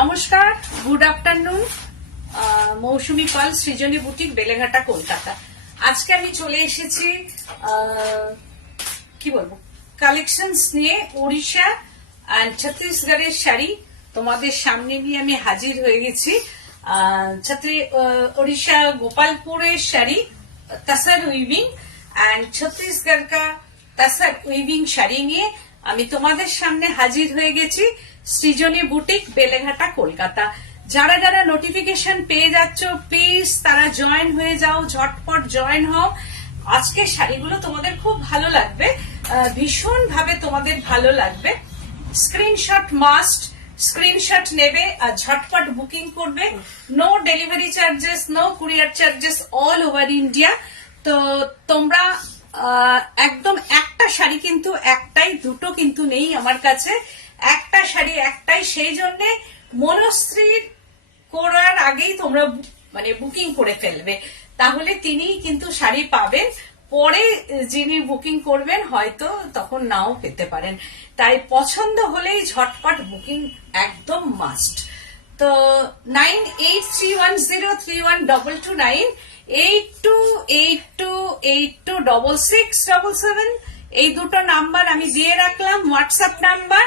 নমস্কার, good afternoon. মৌসুমী পাল, সৃজনী boutique, Beleghata, Kolkata. আজকে আমি চলে এসেছি কি বলবো কালেকশনস নিয়ে। উড়িষ্যা এন্ড ছত্তিশগড়ের শাড়ি তোমাদের সামনে নিয়ে আমি হাজির হয়ে গেছি। উড়িষ্যা গোপালপুরের শাড়ি তসর উইভিং এন্ড ছত্তিশগড় কা তসর উইভিং শাড়ি নিয়ে আমি তোমাদের সামনে হাজির হয়ে গেছি। সৃজনী বুটিক, বেলেঘাটা, কলকাতা। যারা যারা নোটিফিকেশন পেয়ে যাচ্ছ, প্লিজ তারা জয়েন হয়ে যাও, ঝটপট জয়েন হও। আজকের শাড়িগুলো তোমাদের খুব ভালো লাগবে, ভীষণ ভাবে তোমাদের ভালো লাগবে। স্ক্রিনশট মাস্ট, স্ক্রিনশট নেবে আর ঝটপট বুকিং করবে। No delivery charges, no courier charges, all over India. তো তোমরা একদম একটা শাড়ি কিন্তু একটাই, দুটো কিন্তু নেই আমার কাছে, একটা শাড়ি একটাই। সেই জন্য মনস্ত্রীর করার আগেই তোমরা মানে বুকিং করে ফেলবে, তাহলে তিনি কিন্তু শাড়ি পাবেন। পরে যিনি বুকিং করবেন হয়তো তখন নাও পেতে পারেন, তাই পছন্দ হলেই ঝটপট বুকিং একদম মাস্ট। তো 9831031229 8282826677 এই দুটো নাম্বার আমি দিয়ে রাখলাম, হোয়াটসঅ্যাপ নাম্বার।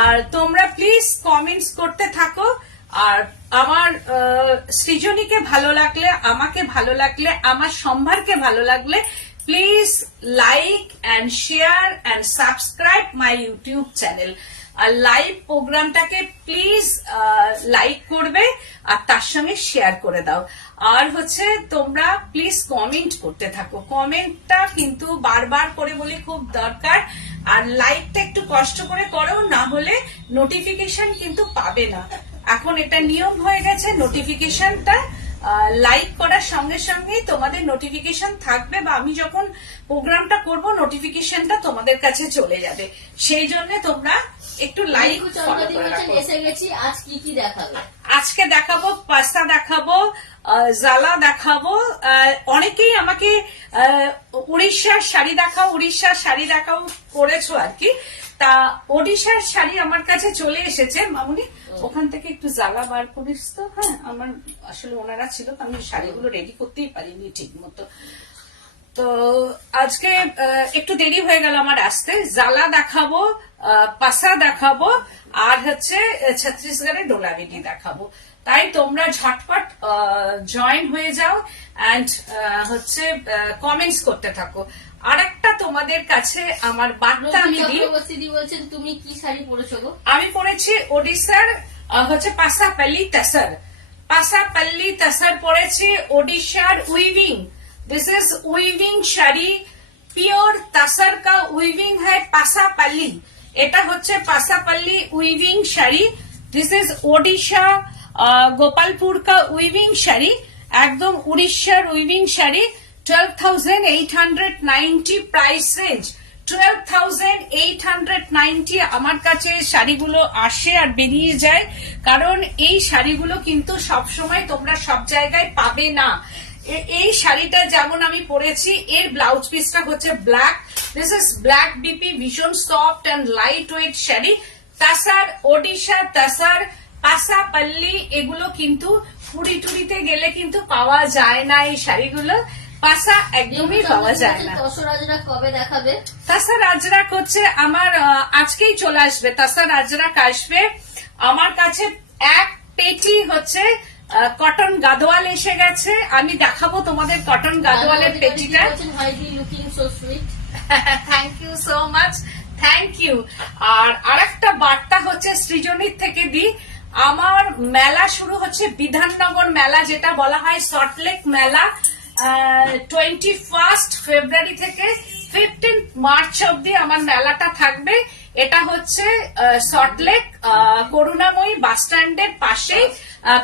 আর তোমরা প্লিজ কমেন্টস করতে থাকো। আর আমার সৃজনীকে ভালো লাগলে, আমাকে ভালো লাগলে, আমার সম্ভারকে ভালো লাগলে please like and share and subscribe my YouTube channel. আর লাইভ প্রোগ্রামটাকে প্লিজ লাইক করবে আর তার সঙ্গে শেয়ার করে দাও। আর হচ্ছে তোমরা প্লিজ কমেন্ট করতে থাকো, কমেন্টটা কিন্তু বারবার করে বলি খুব দরকার। আর লাইকটা একটু কষ্ট করে করো, না হলে নোটিফিকেশন কিন্তু পাবে না। এখন এটা নিয়ম হয়ে গেছে, নোটিফিকেশনটা লাইক করার সঙ্গে সঙ্গেই তোমাদের নোটিফিকেশন থাকবে, বা আমি যখন প্রোগ্রামটা করব নোটিফিকেশনটা তোমাদের কাছে চলে যাবে। সেই জন্য তোমরা একটু লাইক এসে গেছি। আজ কি কি দেখাবে? আজকে দেখাবো পাস্তা, দেখাবো জালা, দেখাবো। অনেকেই আমাকে উড়িষ্যার শাড়ি দেখাও, উড়িষ্যার শাড়ি দেখাও করেছো আর কি। তা ওড়িশার শাড়ি আমার কাছে চলে এসেছে। মামুনি ওখান থেকে একটু জালা বার করিস তো। হ্যাঁ, আমার আসলে ওনারা ছিল, আমি শাড়িগুলো রেডি করতেই পারিনি ঠিক মতো। তো আজকে একটু দেরি হয়ে গেল আমার আসতে। জালা দেখাবো, পাসা দেখাবো, আর হচ্ছে ছত্তিশগড়ের ডোলাবেটি দেখাবো। তাই তোমরা ঝটপট জয়েন হয়ে যাও এন্ড হচ্ছে কমেন্টস করতে থাকো। আর একটা তোমাদের কাছে আমার বার্তা আমি দিই। বলছেন তুমি কি শাড়ি পরেছো গো? আমি পরেছি ওড়িশার হচ্ছে পাসাপাল্লি তসর, পাসাপাল্লি তসর পরেছি, ওড়িশার weaving. This is weaving sari, pure tussar কা উইভিং হ্যায় পাসাপাল্লি। এটা হচ্ছে Pasapalli weaving sari. This is Odisha Gopalpur কা উইভিং শাড়ি, একদম উড়িষ্যার উইভিং শাড়ি। 12,890 প্রাইস রেঞ্জ, 12,890 আমার কাছে শাড়িগুলো আসে আর বেরিয়ে যায়, কারণ এই শাড়িগুলো কিন্তু সবসময় তোমরা সব জায়গায় পাবে না। এই শাড়িটা যেমন আমি পরেছি, এর ব্লাউজ পিসটা হচ্ছে ব্ল্যাক। দিস ইজ ব্ল্যাক বিপি, ভীষণ soft and lightweight sari. Tussar, Odisha tussar, Pasapalli এগুলো কিন্তু পুরী টুরিতে গেলে কিন্তু পাওয়া যায় না এই শাড়িগুলো। পাসা একদমই পাওয়া যায় না। তসর আজরাক কবে দেখাবে? তাসার আজরাক হচ্ছে আমার আজকেই চলে আসবে। তাসার আজরাক আসবে আমার কাছে। এক পেটি হচ্ছে কটন গাদোয়াল এসে গেছে, আমি দেখাবো তোমাদের কটন গাদোয়ালের পেটিটা। Thank you so much, thank you. আর আরেকটা বার্তা হচ্ছে সৃজনীর থেকে দিই। আমার মেলা শুরু হচ্ছে, বিধাননগর মেলা যেটা বলা হয় সল্টলেক মেলা, 21 ফেব্রুয়ারি থেকে 15 মার্চ অব্দি আমার মেলাটা থাকবে। এটা হচ্ছে সল্টলেক করুণাময়ী বাস স্ট্যান্ডের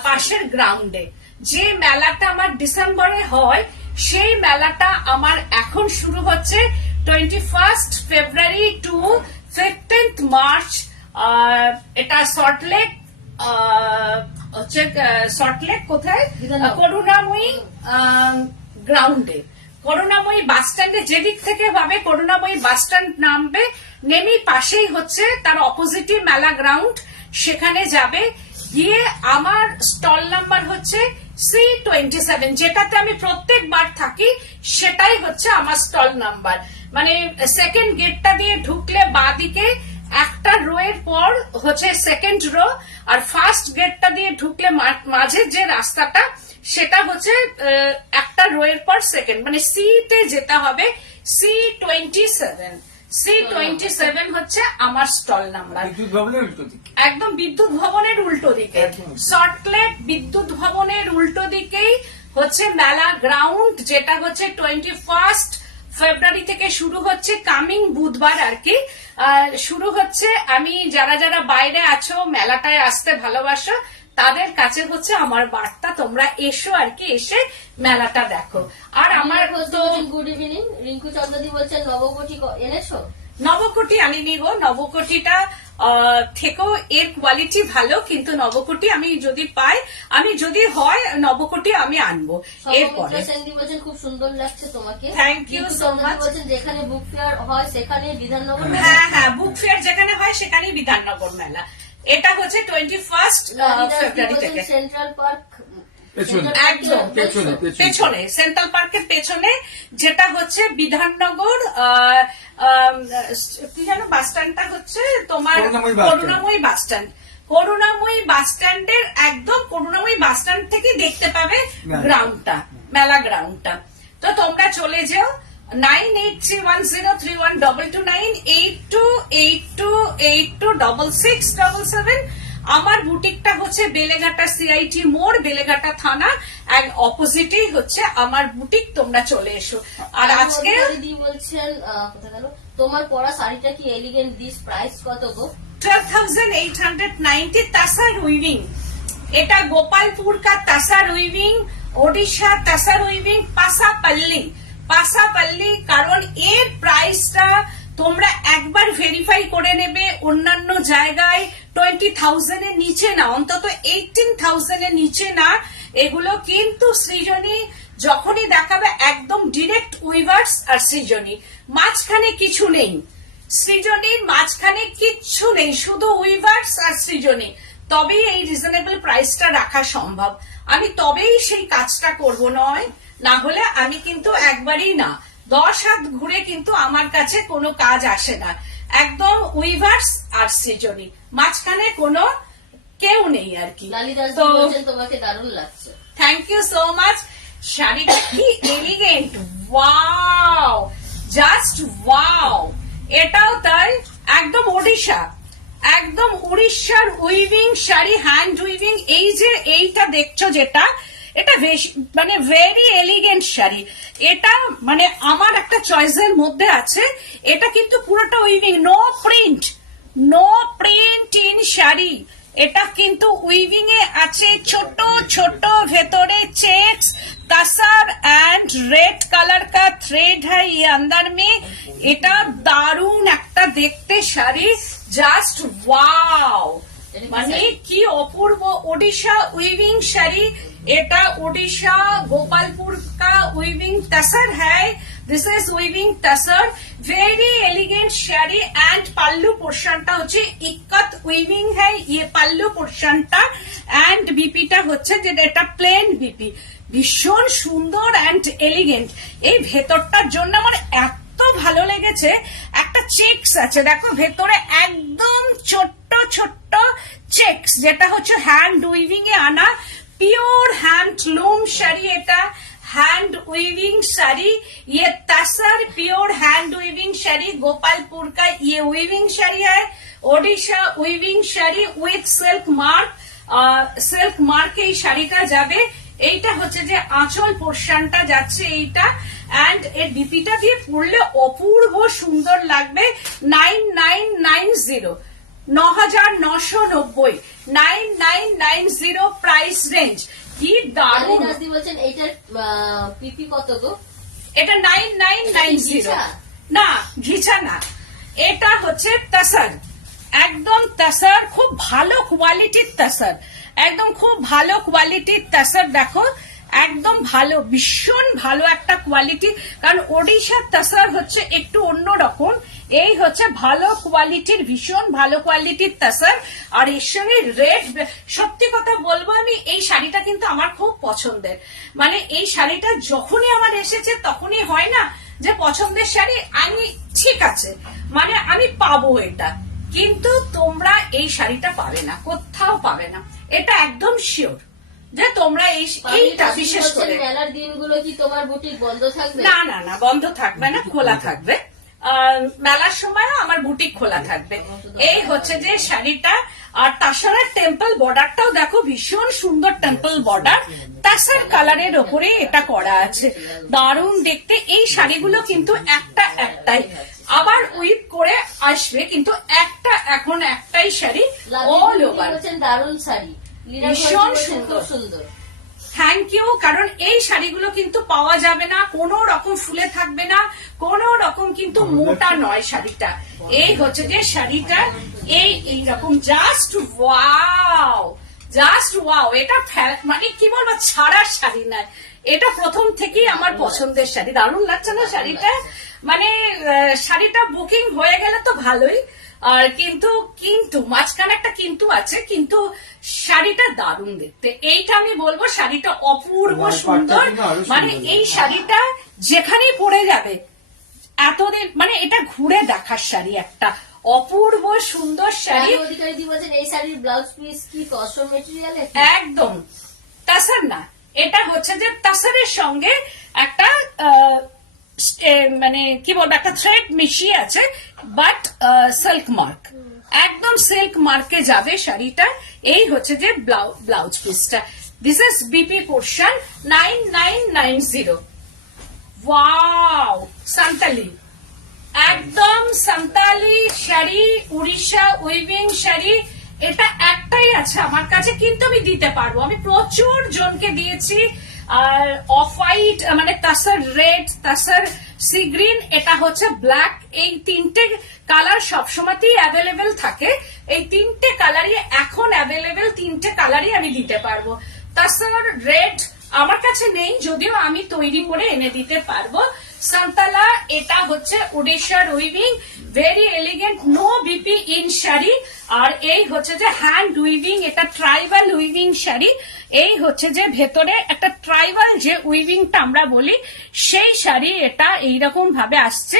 পাশের গ্রাউন্ডে। যে মেলাটা আমার ডিসেম্বরে হয়, সেই মেলাটা আমার এখন শুরু হচ্ছে 21 ফেব্রুয়ারি টু 15 মার্চ। এটা সল্টলেক হচ্ছে সল্টলেক কোথায়? করুণাময়ী গ্রাউন্ডে, করুণাময়ী বাস স্ট্যান্ডে যেদিক থেকে ভাবে করুণাময়ী বাস স্ট্যান্ড নামবে, নেমেই পাশেই হচ্ছে তার অপোজিটে মেলা গ্রাউন্ড, সেখানে যাবে। গিয়ে আমার স্টল নাম্বার হচ্ছে C27, যেটাতে আমি প্রত্যেকবার থাকি সেটাই হচ্ছে আমার স্টল নাম্বার। মানে সেকেন্ড গেটটা দিয়ে ঢুকলে বাঁদিকে একটা রো এর পর হচ্ছে সেকেন্ড রো, আর ফার্স্ট গেটটা দিয়ে ঢুকলে মাঝের যে রাস্তাটা সেটা হচ্ছে একটা রো এর পর সেকেন্ড, মানে সি তে যেতে হবে। C27 হচ্ছে আমার স্টল নাম্বার। বিদ্যুৎ ভবনের উল্টো দিকে, একদম বিদ্যুৎ ভবনের উল্টো দিকে, একদম। সল্টলেক বিদ্যুৎ ভবনের উল্টো দিকেই হচ্ছে মেলা গ্রাউন্ড, যেটা হচ্ছে 21 ফেব্রুয়ারি থেকে শুরু হচ্ছে, কামিং বুধবার আর কি শুরু হচ্ছে। আমি যারা যারা বাইরে আছো মেলাটায় আসতে ভালোবাসো তাদের কাছে হচ্ছে আমার বার্তা, তোমরা এসো আর কি, এসে মেলাটা দেখো। আর আমার তো গুড ইভিনিং, রিঙ্কু চন্দ্রদি বলছেন নবকোটি এনেছো? নবকোটি আমি নিব, নবকোটিটা থেকেও এর কোয়ালিটি ভালো, কিন্তু নবকোটি আমি যদি পাই, আমি যদি হয় নবকোটি আমি আনবো। এরপরে সেন্দি বলছেন খুব সুন্দর লাগছে তোমাকে। Thank you Rinku so চন্দ্রদি much. বলছেন যেখানে বুক ফেয়ার হয় সেখানে বিধাননগর মেলা। হ্যাঁ হ্যাঁ, বুক ফেয়ার যেখানে হয় সেখানেই বিধাননগর মেলা। এটা হচ্ছে 21 ফেব্রুয়ারি থেকে। সেন্ট্রাল পার্ক পেছনে। একদম পেছনে, সেন্ট্রাল পার্কের পেছনে, যেটা হচ্ছে বিধাননগর কি জানো বাস স্ট্যান্ডটা হচ্ছে তোমার করুণাময়ী বাস স্ট্যান্ড। করুণাময়ী বাস স্ট্যান্ড। করুণাময়ী বাস স্ট্যান্ডের একদম করুণাময়ী বাস স্ট্যান্ড থেকে দেখতে পাবে গ্রাউন্ডটা, মেলা গ্রাউন্ডটা। তো তোমরা চলে যাও 9831031229 8282826677। আমার বুটিকটা হচ্ছে বেলেঘাটা CIT মোড়, বেলেঘাটা থানা এক অপোজিটেই হচ্ছে আমার বুটিক, তোমরা চলে এসো। আর আজকে দিদি বলছেন কোথায় গেল তোমার পরা শাড়িটা কি এলিগেন্ট, দিস প্রাইস কত গো? 12,890 তাসার উইভিং। এটা গোপালপুর কা তাসার উইভিং, ওড়িশা তাসার উইভিং, পাসাপাল্লি। কারণ এর প্রাইসটা তোমরা একবার ভেরিফাই করে নেবে, অন্যান্য জায়গায় 20,000 এর নিচে না, অন্তত 18,000 এর নিচে না এগুলো। কিন্তু সৃজনী যখনই দেখাবে একদম ডিরেক্ট উইভার্স আর সৃজনী, মাঝখানে কিছু নেই। সৃজনীর মাঝখানে কিচ্ছু নেই, শুধু উইভার্স আর সৃজনী। তবেই এই রিজনেবল প্রাইসটা রাখা সম্ভব। আমি তবেই সেই কাজটা করব, নয় না হলে আমি কিন্তু একবারই না 10 হাত ঘুরে কিন্তু আমার কাছে কোনো কাজ আসে না। একদম উইভার্স আর সৃজনী, মাঝখানে কোনো কেউ নেই আর কি। লালিদাস তো বলছেন তোমাকে দারুণ লাগছে। Thank you so much. শাড়িটা কি এলিগেন্ট, ওয়াও, জাস্ট ওয়াও। এটাও তাই, একদম ওড়িশা, একদম উড়িষ্যার উইভিং শাড়ি, হ্যান্ড উইভিং। এই যে এইটা দেখছো যেটা, এটা মানে ভেরি এলিগেন্ট শাড়ি। এটা মানে আমার একটা চয়েসের মধ্যে আছে। এটা কিন্তু পুরোটা weaving, no print in sari. এটা কিন্তু উইভিং এ আছে ছোট ছোট, ভেতরে checks, tussar and red colour का थ्रेड है ये अंदर में। এটা দারুণ একটা দেখতে শাড়ি, জাস্ট ওয়াও, মানে কি অপূর্ব। ওড়িশা উইভিং শাড়ি, এটা ওড়িশা গোপালপুর का উইভিং तसर है। This is weaving tussar, very elegant sari. And pallu पोर्शनটা হচ্ছে ইক্কত উইভিং है ये पल्लू पोर्शनটা। एंड বিপিটা হচ্ছে যে এটা প্লেন বিপি, ভীষণ সুন্দর এন্ড এলিগেন্ট। এই ভেতরটার জন্য আমার এত ভালো লেগেছে, একটা চেকস আছে দেখো ভেতরে, একদম ছোট্ট ছোট্ট চেকস, যেটা হচ্ছে হ্যান্ড উইভিং এ আনা, পিওর হ্যান্ডলুম শাড়ি। এটা हैंड वीविंग साड़ी, ये tussar pure hand weaving sari, Gopalpur का ये वीविंग साड़ी है। Odisha weaving sari with silk mark এই শাড়িটা যাবে। এইটা হচ্ছে যে আঁচল পোর্শনটা যাচ্ছে এইটা। এন্ড এর ডিপিটা দিয়ে পরলে অপূর্ব সুন্দর লাগবে। 9990 9990 9990 প্রাইস রেঞ্জ। কি দারুণ। লালিদাস বলছেন এইটার পিপি কত গো? এটা 9990, না ঘিচা না, এটা হচ্ছে তসর, একদম তসর, খুব ভালো কোয়ালিটির তসর, একদম খুব ভালো কোয়ালিটির তসর। দেখো একদম ভালো, ভীষণ ভালো একটা কোয়ালিটি। কারণ ওড়িশার তাসার হচ্ছে একটু অন্যরকম, এই হচ্ছে ভালো কোয়ালিটির, ভীষণ ভালো কোয়ালিটির তাসার। আর এর সঙ্গে রেড, সত্যি কথা বলবো আমি এই শাড়িটা কিন্তু আমার খুব পছন্দের। মানে এই শাড়িটা যখনই আমার এসেছে তখনই হয় না যে পছন্দের শাড়ি, আমি ঠিক আছে মানে আমি পাবো এটা, কিন্তু তোমরা এই শাড়িটা পাবে না, কোথাও পাবে না, এটা একদম শিওর যে তোমরা এইটা বিশেষ করে। মেলার দিনগুলো কি তোমার বুটিক বন্ধ থাকবে? না না না, বন্ধ থাকবে না, খোলা থাকবে। মেলার সময়ও আমার বুটিক খোলা থাকবে। এই হচ্ছে যে শাড়িটা। আর তাছাড়া টেম্পল বর্ডারটাও দেখো, ভীষণ সুন্দর টেম্পল বর্ডার, তাছার কালারের ওপরে এটা করা আছে, দারুণ দেখতে। এই শাড়িগুলো কিন্তু একটাই আবার উইপ করে আসবে, কিন্তু এখন একটাই শাড়ি অল ওভার। দারুণ শাড়ি, ভীষণ সুন্দর সুন্দর। Thank you. কারণ এই শাড়িগুলো কিন্তু পাওয়া যাবে না, কোনো রকম ফুলে থাকবে না, কোনো রকম কিন্তু মোটা নয় শাড়িটা। এই হচ্ছে যে শাড়িটা, এইরকম জাস্ট ওয়াও, জাস্ট ওয়াও। এটা মানে কি বলবো, ছাড়ার শাড়ি নয়, এটা প্রথম থেকেই আমার পছন্দের শাড়ি। দারুণ লাগছে না শাড়িটা? মানে শাড়িটা বুকিং হয়ে গেলে তো ভালোই, আর কিন্তু মাঝখানে একটা কিন্তু আছে, কিন্তু শাড়িটা দারুণ দেখতে। এইটা আমি বলবো শাড়িটা অপূর্ব সুন্দর। মানে এই শাড়িটা যেখানেই পরে যাবে এতদিন, মানে এটা ঘুরে দেখার শাড়ি, একটা অপূর্ব সুন্দর শাড়ি। অধিকারী দি বলছেন এই শাড়ির ব্লাউজ পিস কি কসম মেটেরিয়াল? একদম তাসার না, এটা হচ্ছে যে তাসারের সঙ্গে একটা মানে কি বলবো, একটা থ্রেড মিশিয়ে আছে, বাট সিল্ক মার্ক, একদম সিল্ক মার্কে যাবে শাড়িটা। এই হচ্ছে যে ব্লাউজ পিসটা। This is BP portion 9990। Wow, Santali, একদম সান্তালি শাড়ি, উড়িষ্যা উইভিং শাড়ি। এটা একটাই আছে আমার কাছে, কিন্তু আমি দিতে পারবো, আমি প্রচুর জনকে দিয়েছি। আর অফ হোয়াইট, মানে তাসার রেড, তাসার সি গ্রিন, এটা হচ্ছে ব্ল্যাক, এই তিনটে কালার সবসময়তেই অ্যাভেলেবেল থাকে। এই তিনটে কালারই এখন অ্যাভেলেবেল, তিনটে কালারই আমি দিতে পারবো। তাসার রেড আমার কাছে নেই, যদিও আমি তৈরি করে এনে দিতে পারবো। সান্তালা, এটা হচ্ছে উড়িষ্যার weaving, very elegant, no BP in sari. আর এই হচ্ছে যে হ্যান্ড উইভিং, এটা ট্রাইবাল উইভিং শাড়ি। এই হচ্ছে যে ভেতরে একটা ট্রাইবাল যে উইভিংটা আমরা বলি, সেই শাড়ি এটা এইরকম ভাবে আসছে,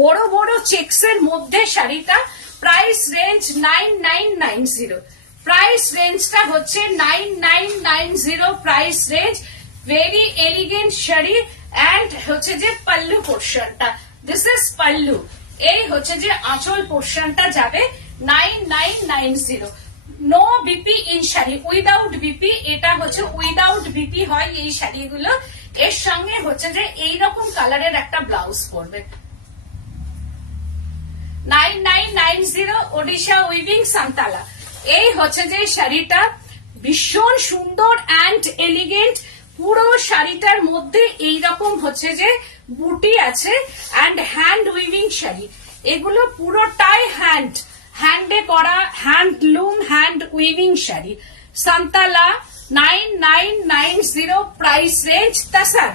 বড় বড় চেক্সের মধ্যে শাড়িটা। প্রাইস রেঞ্জ 9990, প্রাইস রেঞ্জটা হচ্ছে 9990 price range. Very elegant sari. And হচ্ছে যে পাল্লু পোর্শনটা, দিস ইজ পাল্লু। এই হচ্ছে যে আঁচল পোর্শনটা যাবে 9990। No BP in sari, without BP, এটা হচ্ছে উইদাউট বিপি হয় এই শাড়িগুলো। এর সঙ্গে হচ্ছে যে এইরকম কালারের একটা ব্লাউজ পরবে। 9990 ওড়িশা উইভিং সান্তালা। এই হচ্ছে যে শাড়িটা, ভীষণ সুন্দর অ্যান্ড এলিগেন্ট। পুরো শাড়িটার মধ্যে এইরকম হচ্ছে যে বুটি আছে, অ্যান্ড হ্যান্ড উইভিং শাড়ি, এগুলো পুরোটাই হ্যান্ডে করা, হ্যান্ডলুম, হ্যান্ড উইভিং শাড়ি। সান্তালা 9990 প্রাইস রেঞ্জ। তাসার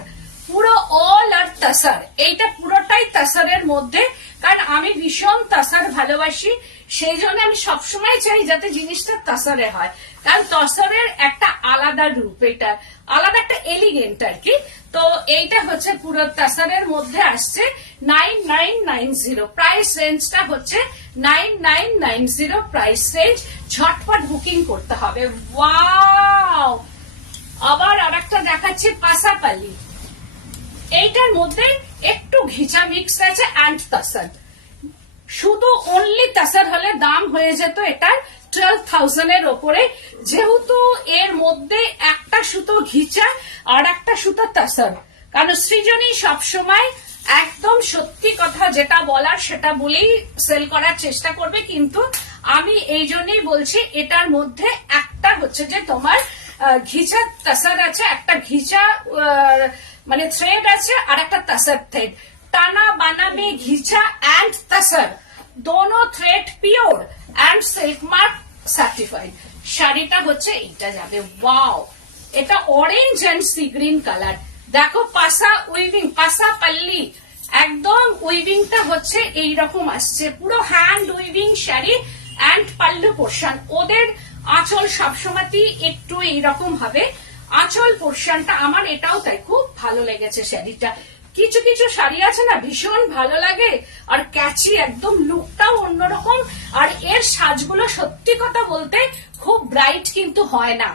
পুরো অল আর তাসার, এইটা পুরোটাই তাসারের মধ্যে। কারণ আমি ভীষণ তাসার ভালোবাসি, সেই জন্য আমি সবসময় চাই যাতে জিনিসটা তাসারে হয়, কারণ তাসারের একটা আলাদা রূপ, এটা আলাদা একটা এলিগেন্ট আর কি। তো এইটা হচ্ছে পুরো তাসারের মধ্যে আসছে 9990, প্রাইস রেঞ্জটা হচ্ছে 9990 প্রাইস রেঞ্জ। ঝটপট বুকিং করতে হবে। ওয়াও, আবার আরেকটা দেখাচ্ছি পাসাপালি। এইটার মধ্যে একটু ঘিচা মিক্স আছে অ্যান্ড তাসার। শুধু অনলি তাসার হলে দাম হয়ে যেত এটার 12,000 এর ওপরে, যেহেতু এর মধ্যে একটা সুতো ঘিচা আর একটা সুতো তাসার। কারণ সৃজনী সবসময় একদম সত্যি কথা যেটা বলার সেটা বলেই সেল করার চেষ্টা করবে, কিন্তু আমি এই জন্যই বলছি এটার মধ্যে একটা হচ্ছে যে তোমার ঘিচা তাসার আছে, একটা ঘিচা মানে থ্রেড আছে, আর একটা তাসার থ্রেড। টানা বানাবে ঘিচা এন্ড তাসার, दोनों thread pure and silk mark certified. শাড়িটা হচ্ছে এইটা যাবে। ওয়াও, এটা orange and sea green colour. দেখো পাসা উইভিং, পাসা পাল্লি, একদম উইভিংটা হচ্ছে এইরকম আসছে, পুরো hand weaving sari and pallu portion. ওদের আঁচল সবসময়ই একটু এইরকম হবে আঁচল পোর্শনটা। আমার এটাও তাই খুব ভালো লেগেছে শাড়িটা। কিছু কিছু শাড়ি আছে না ভীষণ ভালো লাগে আর ক্যাচি, একদম লুকটাও অন্যরকম। আর এর সাজগুলো সত্যি কথা বলতে খুব ব্রাইট কিন্তু হয় না,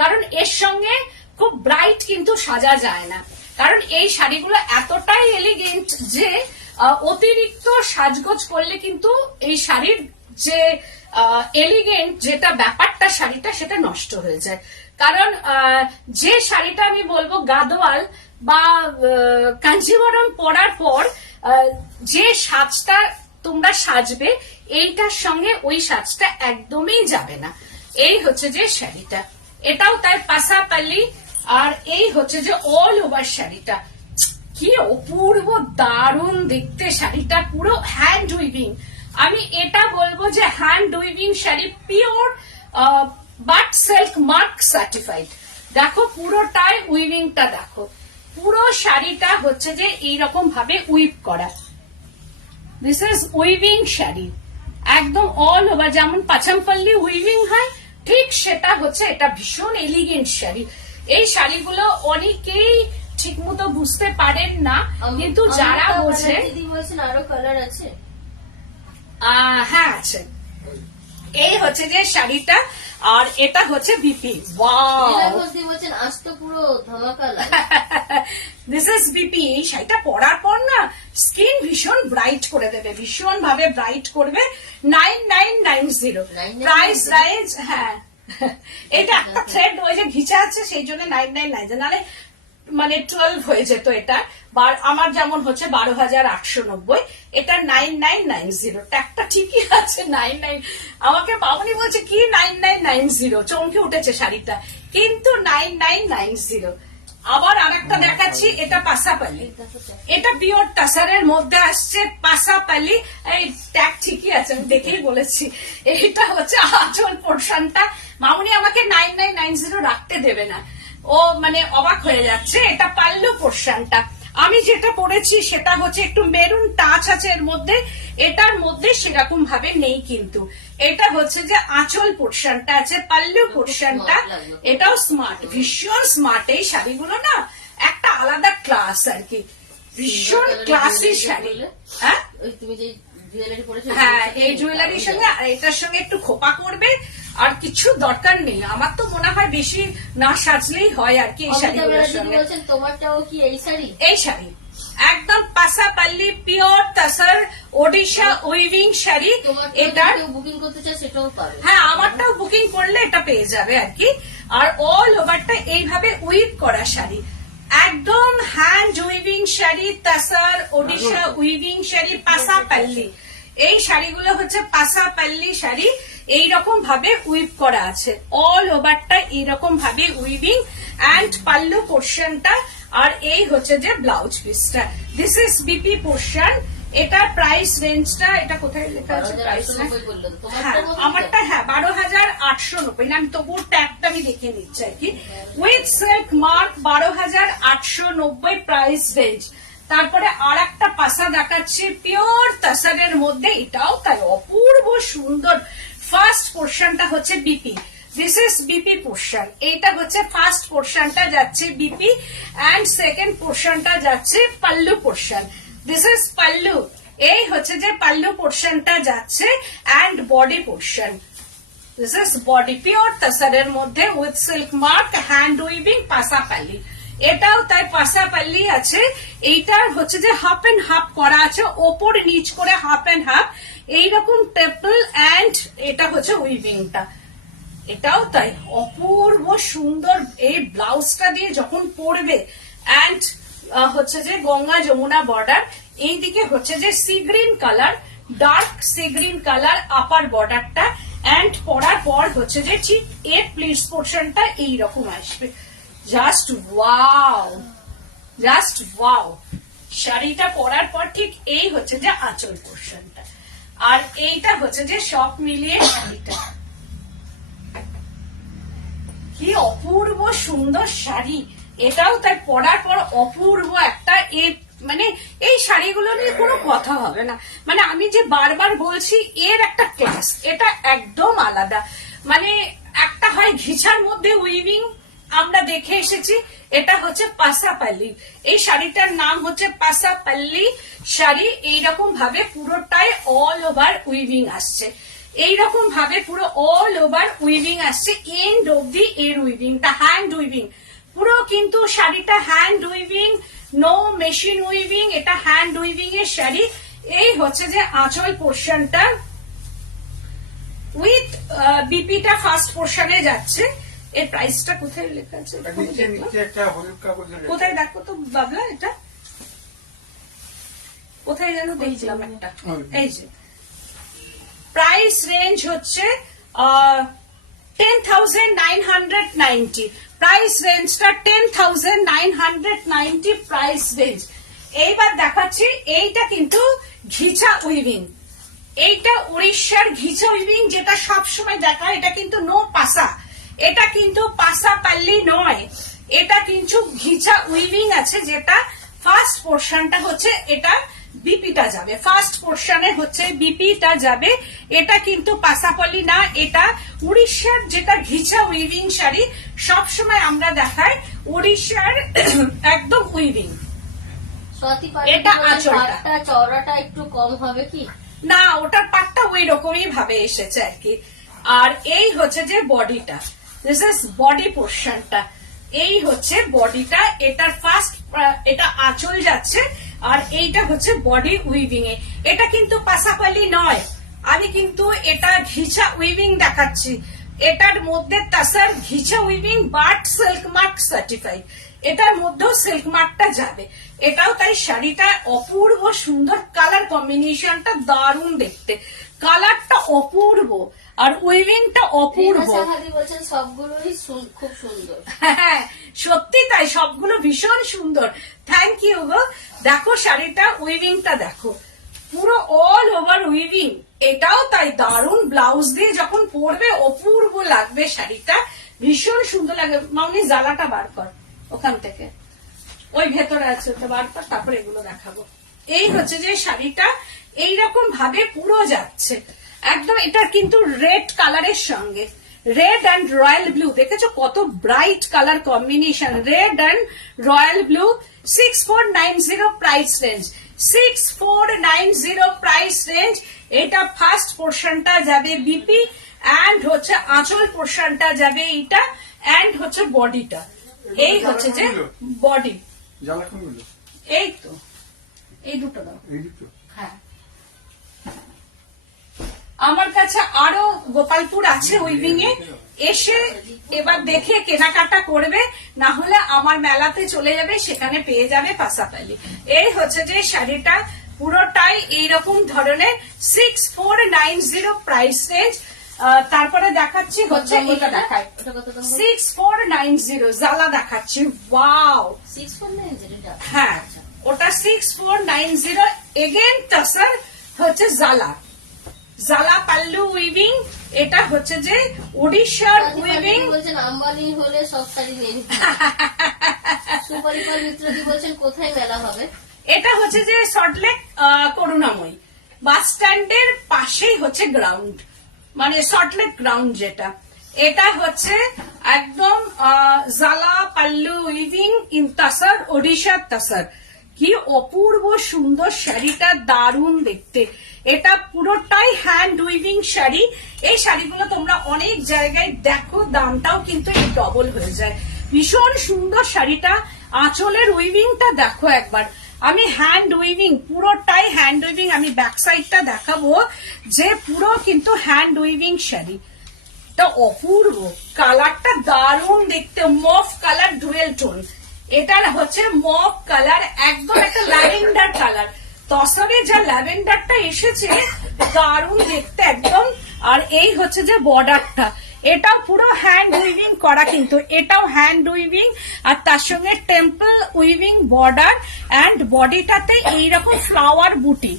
কারণ এর সঙ্গে খুব ব্রাইট কিন্তু সাজা যায় না, কারণ এই শাড়িগুলো এতটাই এলিগেন্ট যে অতিরিক্ত সাজগোজ করলে কিন্তু এই শাড়ির যে এলিগেন্ট যেটা ব্যাপারটা শাড়িটা সেটা নষ্ট হয়ে যায়। কারণ যে শাড়িটা আমি বলবো গাদোয়াল বা কাঞ্জিবরম পরার পর যে সাজটা তোমরা সাজবে এইটার সঙ্গে ওই সাজটা একদমই যাবে না। এই হচ্ছে যে শাড়িটা, এটাও তাই পাসাপাল্লি। আর এই হচ্ছে যে অল ওভার শাড়িটা, কি অপূর্ব দারুণ দেখতে শাড়িটা, পুরো হ্যান্ড উইভিং। আমি এটা বলবো যে hand weaving sari, pure but silk mark certified. দেখো পুরোটাই উইভিংটা, দেখো পুরো শাড়িটা হচ্ছে যে এইরকম ভাবে উইভ করা। দিস ইজ উইভিং শাড়ি, একদম অল ওভার, যেমন পাচামপল্লি উইভিং হয় ঠিক সেটা হচ্ছে এটা। ভীষণ এলিগেন্ট শাড়ি। এই শাড়িগুলো অনেকেই ঠিক মতো বুঝতে পারেন না, কিন্তু যারা বোঝে। দিদি বলছেন আরো কালার আছে? হ্যাঁ আছে। এই হচ্ছে যে শাড়িটা, আর এটা হচ্ছে বিপি। ওয়াও, দিদি বলছেন আজ তো পুরো ধামাকা। This is BP. এই শাড়িটা পরার পর না স্কিন ভীষণ ব্রাইট করে দেবে, ভীষণ ভাবে ব্রাইট করবে। 9990 প্রাইস রেঞ্জ। হ্যাঁ, এটা একটা থ্রেড ওই যে ঘিচা আছে সেই জন্য 9990, নাহলে মানে 12 হয়ে যেত এটা। আমার যেমন হচ্ছে 12,890, এটা 9990। ট্যাগটা ঠিকই আছে 99। আমাকে বাবুনি বলছে কি 9990, চমকে উঠেছে শাড়িটা, কিন্তু 9990। আবার আরেকটা দেখাচ্ছি, এটা পাসাপালি, এটা পিওর টাসারের মধ্যে আসছে পাসাপালি। এই ট্যাগ ঠিকই আছে, আমি দেখেই বলেছি। এটা হচ্ছে আঁচল পোর্শনটা। মামুনি আমাকে 9990 রাখতে দেবে না, ও মানে অবাক হয়ে যাচ্ছে। এটা পাল্লু পোর্শনটা। আমি যেটা পরেছি সেটা হচ্ছে একটু মেরুন টাচ আছে এর মধ্যে, এটার মধ্যে সেরকম ভাবে নেই, কিন্তু এটা হচ্ছে যে আঁচল পোর্শনটা আছে, পাল্লু পোর্শনটা। এটাও স্মার্ট, ভীষণ স্মার্ট। এই শাড়িগুলো না একটা আলাদা ক্লাস আর কি, ভীষণ ক্লাসি শাড়ি। হ্যাঁ, তুমি যে জুয়েলারি পরেছো, হ্যাঁ এই জুয়েলারির সঙ্গে এটার সঙ্গে একটু খোপা করবে, আর কিছু দরকার নেই। আমার তো মনে হয় বেশি না সাজলেই হয় আর কি এই শাড়িগুলোর সঙ্গে। তোমারটাও কি এই শাড়ি? এই শাড়ি একদম পাসাপাল্লি পিওর তাসার ওডিশা উইভিং শাড়ি। এটা বুকিং করতে চাই সেটাও পাবে। হ্যাঁ, আমারটাও বুকিং করলে এটা পেয়ে যাবে আর কি। আর অল ওভারটা এইভাবে উইভ করা শাড়ি, একদম hand weaving sari, তাসার Odisha weaving sari, পাসাপাল্লি। এই শাড়িগুলো হচ্ছে পাসাপাল্লি শাড়ি, এইরকম ভাবে উইভ করা আছে, অল ওভারটা এইরকম ভাবে উইভিং অ্যান্ড পাল্লু পোর্শনটা। আর এই হচ্ছে যে ব্লাউজ পিসটা। This is BP portion. এটা প্রাইস রেঞ্জটা, এটা কোথায় লেখা আছে প্রাইস? আমারটা হ্যাঁ 12,890। আমি তবু ট্যাগটা আমি দেখে নিচ্ছি আর কি। With silk mark 12,890 price range. তারপরে আর একটা পাসা দেখাচ্ছি পিওর তাসারের মধ্যে, এটাও তাই অপূর্ব সুন্দর। ফার্স্ট পোর্শনটা হচ্ছে BP, this is BP portion. এইটা হচ্ছে ফার্স্ট পোর্শনটা যাচ্ছে বিপি, অ্যান্ড সেকেন্ড পোর্শনটা যাচ্ছে pallu portion. This is pallu. এই হচ্ছে যে পাল্লু পোর্শনটা যাচ্ছে, and body portion. This is body, pure তাসারের মধ্যে with silk mark, hand weaving, Pasapalli. এটাও তাই পাসাপাল্লি আছে। এইটার হচ্ছে যে হাফ এন্ড হাফ করা আছে, ওপর নিচ করে হাফ এন্ড হাফ এইরকম টেপল, অ্যান্ড এটা হচ্ছে উইভিংটা। এটাও তাই অপূর্ব সুন্দর। এই ব্লাউজটা দিয়ে যখন পরবে, অ্যান্ড হচ্ছে যে গঙ্গা যমুনা বর্ডার, এইদিকে হচ্ছে যে sea green colour, dark sea green colour upper বর্ডারটা, অ্যান্ড পরার পর হচ্ছে যে ঠিক এর প্লিটস পোর্শনটা এইরকম আসবে। Just wow, just wow. শাড়িটা পরার পর ঠিক এই হচ্ছে যে আঁচল পোর্শনটা, আর এইটা হচ্ছে যে সব মিলিয়ে শাড়িটা। কি অপূর্ব সুন্দর শাড়ি, এটাও তাই পরার পর অপূর্ব একটা মানে এই শাড়িগুলো নিয়ে কোনো কথা হবে না। মানে আমি যে বারবার বলছি এর একটা ক্লাস, এটা একদম আলাদা। মানে একটা হয় ঘিছার মধ্যে উইভিং আমরা দেখে এসেছি, এটা হচ্ছে পাসাপাল্লি। এই শাড়িটার নাম হচ্ছে পাসাপাল্লি শাড়ি। এইরকম ভাবে পুরোটাই অল ওভার উইভিং আসছে, এইরকম ভাবে পুরো অল ওভার উইভিং আসছে, এন্ড অব্দি এর উইভিংটা হ্যান্ড উইভিং পুরো, কিন্তু শাড়িটা hand weaving, no machine weaving, এটা হ্যান্ড উইভিং এর শাড়ি। এই হচ্ছে যে আঁচল পোর্শনটা উইথ বিপিটা ফার্স্ট পোর্শনে যাচ্ছে। এর প্রাইসটা কোথায় লেখা আছে? কোথায় দেখো তো বাবলা, এটা কোথায় যেন দেখছিলাম একটা, এই যে প্রাইস রেঞ্জ হচ্ছে 10,990, প্রাইস রেঞ্জটা 10,990 প্রাইস রেঞ্জ। এইবার দেখাচ্ছি, এইটা কিন্তু ঘিচা উইভিং, এইটা উড়িষ্যার ঘিচা উইভিং যেটা সব সময় দেখা, এটা কিন্তু নো পাসা, এটা কিন্তু পাসা পাল্লি নয়, এটা কিন্তু ঘিচা উইভিং আছে, যেটা ফার্স্ট পোর্শনটা হচ্ছে এটা বিপিটা যাবে, ফার্স্ট পোর্শনে হচ্ছে বিপিটা যাবে, এটা কিন্তু পাসাপাল্লি না, এটা উড়িষ্যার যেটা ঘিচা উইভিং শাড়ি সব সময় আমরা দেখাই উড়িষ্যার একদম উইভিং। এটা আঁচলটা চওড়াটা একটু কম হবে কি না, ওটার পাটটা ওই রকমই ভাবে এসেছে আর কি। আর এই হচ্ছে যে বডিটা, দিস ইজ বডি পোর্শনটা, এই হচ্ছে বডিটা, এটার ফার্স্ট এটা আঁচল যাচ্ছে, আর এইটা হচ্ছে বডি উইভিং এ। এটা কিন্তু পাসাপালি নয়, আমি কিন্তু এটা ঘিচা উইভিং দেখাচ্ছি। এটার মধ্যে tussar ghicha weaving but silk mark certified, এটার মধ্যেও সিল্ক মার্কটা যাবে। এটাও তাই শাড়িটা অপূর্ব সুন্দর, কালার কম্বিনেশনটা দারুণ দেখতে, কালারটা অপূর্ব আর উইভিংটা অপূর্ব। বলছেন সবগুলোই খুব সুন্দর। হ্যাঁ সত্যি তাই, সবগুলো ভীষণ সুন্দর, থ্যাংক ইউ গো। দেখো শাড়িটা উইভিংটা দেখো, পুরো অল ওভার উইভিং, এটাও তাই দারুণ, ব্লাউজ দিয়ে যখন পরবে অপূর্ব লাগবে শাড়িটা, ভীষণ সুন্দর লাগবে। মামনি জ্বালাটা বার কর ওখান থেকে, ওই ভেতরে আছে ওটা বার কর, তারপর এগুলো দেখাবো। এই হচ্ছে যে শাড়িটা এইরকম ভাবে পুরো যাচ্ছে একদম, এটা কিন্তু রেড কালারের সঙ্গে, রেড অ্যান্ড রয়্যাল ব্লু, দেখেছো কত bright colour combination, red and royal blue. 6490 price range, 6490 price range. এটা ফার্স্ট পোর্শনটা যাবে বিপি, অ্যান্ড হচ্ছে আঁচল পোর্শনটা যাবে এইটা, অ্যান্ড হচ্ছে বডিটা, এই হচ্ছে যে বডি। এই তো এই দুটো দাও, হ্যাঁ আমার কাছে আরো গোপালপুর আছে উইভিং এ, এসে এবার দেখে কেনাকাটা করবে, না হলে আমার মেলাতে চলে যাবে, সেখানে পেয়ে যাবে পাসাপালি। এই হচ্ছে যে শাড়িটা পুরোটাই এইরকম ধরনের 6490 প্রাইস রেঞ্জ। তারপরে দেখাচ্ছি হচ্ছে এটা দেখায় 6490 জালা দেখাচ্ছি, ওয়াও 6490, হ্যাঁ ওটা 6490 এগেন তাসার হচ্ছে জালা, জালা পাল্লু উইভিং। এটা হচ্ছে যে উড়িষ্যার উইভিং। বলছেন আম্বানি হলে সব শাড়ি নেই। সুপারিপাল মিত্রদি বলছেন কোথায় মেলা হবে? এটা হচ্ছে যে সল্টলেক করুণাময়ী বাস স্ট্যান্ডের পাশেই হচ্ছে গ্রাউন্ড, মানে সল্টলেক গ্রাউন্ড যেটা, এটা হচ্ছে একদম জালা পাল্লু উইভিং ইন তাসার, ওড়িশার তাসার। কি অপূর্ব সুন্দর শাড়িটা, দারুণ দেখতে, এটা পুরোটাই হ্যান্ড উইভিং শাড়ি। এই শাড়িগুলো তোমরা অনেক জায়গায় দেখো, দামটাও কিন্তু এই ডবল হয়ে যায়। ভীষণ সুন্দর শাড়িটা, আঁচলের উইভিংটা দেখো একবার, আমি হ্যান্ড উইভিং, পুরোটাই হ্যান্ড উইভিং, আমি ব্যাক সাইডটা দেখাবো যে পুরো কিন্তু হ্যান্ড উইভিং শাড়ি, তা অপূর্ব, কালারটা দারুণ দেখতে, মফ কালার ডুয়েল টোন, এটা হচ্ছে মফ কালার, একদম একটা ল্যাভেন্ডার কালার, তসরে যা ল্যাভেন্ডারটা এসেছে দারুণ দেখতে একদম। আর এই হচ্ছে যে বর্ডারটা, এটা পুরো হ্যান্ড উইভিং করা, কিন্তু এটাও হ্যান্ড উইভিং, আর তার সঙ্গে টেম্পল উইভিং বর্ডার, অ্যান্ড বডিটাতে এইরকম ফ্লাওয়ার বুটি,